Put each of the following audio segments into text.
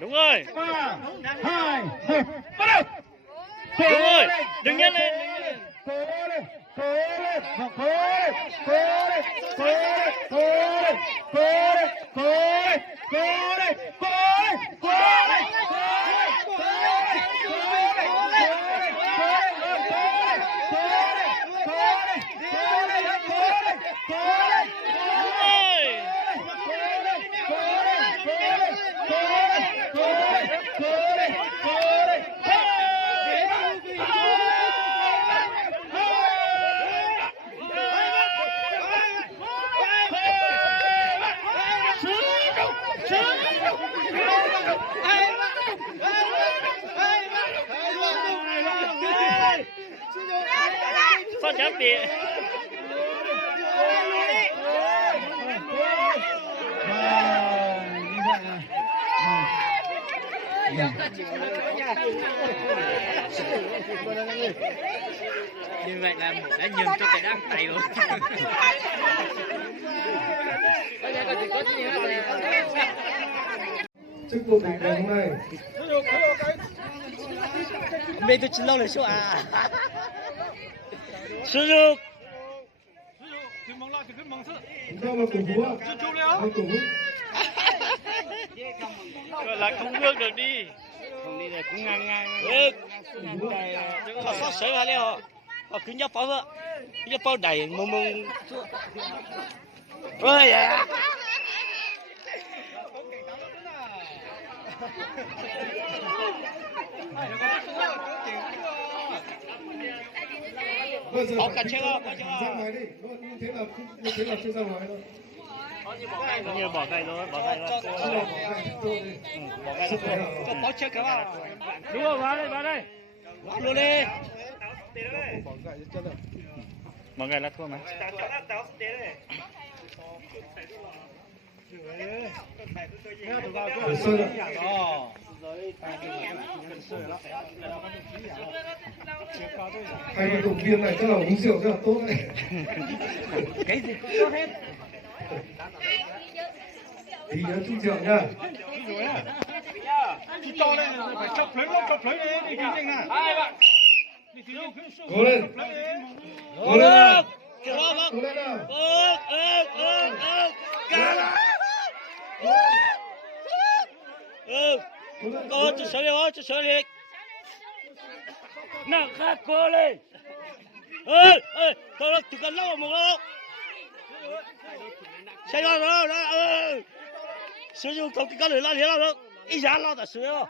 Đúng rồi. 3, 2, 1, bắt đầu. Đúng rồi. Đừng nhắc lên. Sao chẳng bị. Như vậy là đã nhường cho cái đăng tay rồi. Chúc mừng ngày hôm nay. Bên tôi chỉ lâuเลยsố à. Sử dụng. Sao mà cổ vũ à? Cổ vũ. Gọi là không bước được đi. Không đi này cũng ngang. Họ phát sở hả lẽ họ cứ nhấp pháo vợ. Nhấp pháo đầy mông. Ôi à. Bây giờ Có cả chưa? ra ngoài đi. Như thế là chưa ra ngoài đâu. Như bỏ cây thôi. Bỏ ngay thôi. Bỏ cây thôi. Có bó trước các bạn. Đúng rồi, vào đây. Vào luôn đi. Bỏ cây là thua mà. Hai vận động viên này chắc là uống rượu rất là tốt đấy. Cái gì cũng tốt hết. Thì nhớ chút rượu nha. Cho đây phải chọc lấy đi kính anh nè. Hai bạn. Cố lên. Cố lên. Cố lên nào. Cô cho sửa đi. Nào khác cô lên. Tôi từ cần lâu một lâu. Xây đó. Sử dụng thông cái lưỡi la thế nào được. Ý giá lo ta sửa.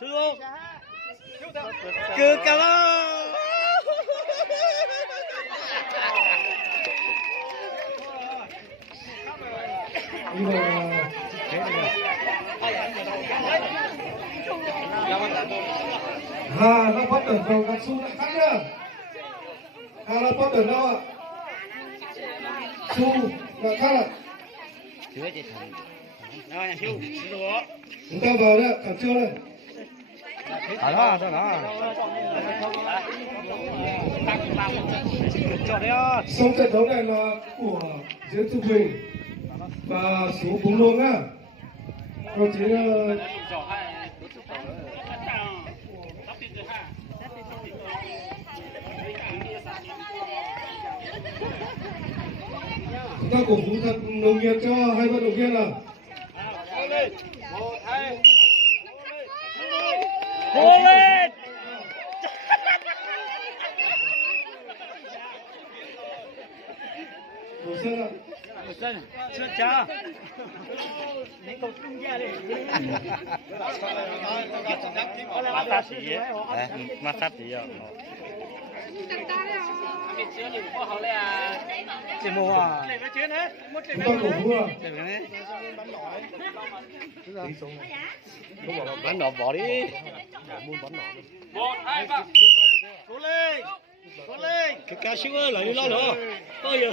Sử dụng. Cứ cả lo. Hà nó bắt tẩn vào các su lại khác nhá. Hà nó bắt tẩn đâu ạ? Su lại khác ạ. Chúng ta vào đấy, khẩn trương đây. Đó. Xong trận đấu này là của Diễn Trung Bình và số 4 luôn á. Đồng chí chúng ta cổ vũ thật nồng nhiệt cho hai vận động viên nào. Cố lên. Đổ sân ạ. Chưa cha. Massage gì ạ? Chị mua à? Chúng ta cổ vũ à. Bắn nổ bỏ đi. 1, 2, 3. Cố lên. Cái cao siêu ơi, lại đi lo nữa. Ôi giời.